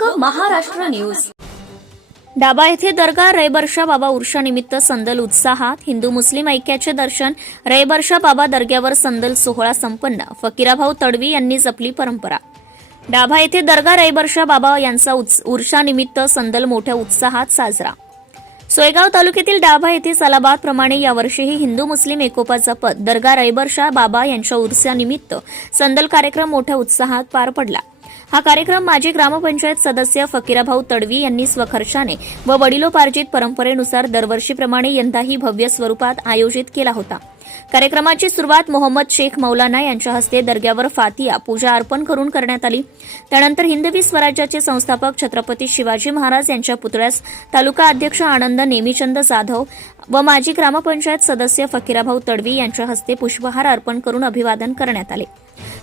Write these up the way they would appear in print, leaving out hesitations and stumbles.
लोक महाराष्ट्र न्यूज। डाबा येथे दर्गा रैबर्षा बाबा उर्षानिमित्त संदल उत्साहात। हिंदू मुस्लिम ऐक्याचे दर्शन। रैबर्षा बाबा दर्ग्यावर संदल सोहळा संपन्न। फकीराभाऊ तडवी यांनी जपली परंपरा। डाबा येथे दर्गा रैबर्षा बाबा यांचा उर्षानिमित्त संदल मोठ्या उत्साहात साजरा। सोयगाव तालुक्यातील डाभा येथे सालाबाद प्रमाणे यावर्षीही हिंदू मुस्लिम एकोपाचा पद दर्गा रैबर्षा बाबा यांच्या उर्सानिमित्त संदल कार्यक्रम मोठ्या उत्साहात पार पडला। हा कार्यक्रम माजी ग्रामपंचायत सदस्य फकीराभाऊ तडवी यांनी स्वखर्चाने व वडिलोपार्जित परंपरेनुसार दरवर्षीप्रमाणे यंदाही भव्य स्वरूपात आयोजित केला होता। कार्यक्रमाची सुरुवात मोहम्मद शेख मौलाना यांच्या हस्ते दर्ग्यावर फातिया पूजा अर्पण करून करण्यात आली। त्यानंतर हिंदवी स्वराज्याचे संस्थापक छत्रपती शिवाजी महाराज यांच्या पुतळ्यास तालुका अध्यक्ष आनंद नेमीचंद जाधव व माजी ग्रामपंचायत सदस्य फकीराभाऊ तडवी यांच्या हस्ते पुष्पहार अर्पण करून अभिवादन करण्यात आले।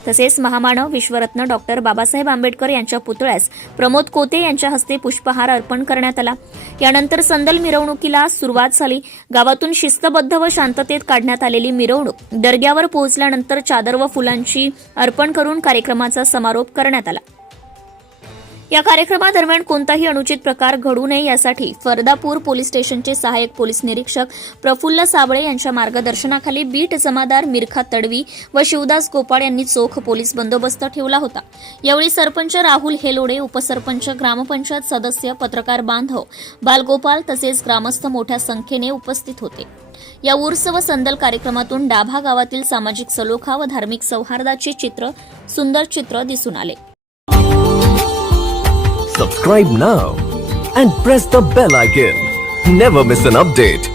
तसेच महामानव विश्वरत्न डॉक्टर बाबासाहेब आंबेडकर यांच्या पुतळ्यास प्रमोद कोते यांच्या हस्ते पुष्पहार अर्पण करण्यात आला। यानंतर संदल मिरवणुकीला सुरुवात झाली। गावातून शिस्तबद्ध व शांततेत काढण्यात आलेली मिरवणूक दर्ग्यावर पोहोचल्यानंतर चादर व फुलांची अर्पण करून कार्यक्रमाचा समारोप करण्यात आला। या कार्यक्रमादरम्यान कोणताही अनुचित प्रकार घडू नये यासाठी फरदापूर पोलीस स्टेशनचे सहाय्यक पोलीस निरीक्षक प्रफुल्ल साबळे यांच्या मार्गदर्शनाखाली बीट जमादार मिरखा तडवी व शिवदास गोपाळ यांनी चोख पोलीस बंदोबस्त ठेवला होता। यावेळी सरपंच राहुल हेलोडे, उपसरपंच, ग्रामपंचायत सदस्य, पत्रकार बांधव, बालगोपाल तसेच ग्रामस्थ मोठ्या संख्येने उपस्थित होते। या उर्स व संदल कार्यक्रमातून डाभा गावातील सामाजिक सलोखा व धार्मिक सौहार्दाचे सुंदर चित्र दिसून आले। Subscribe now and press the bell icon. Never miss an update.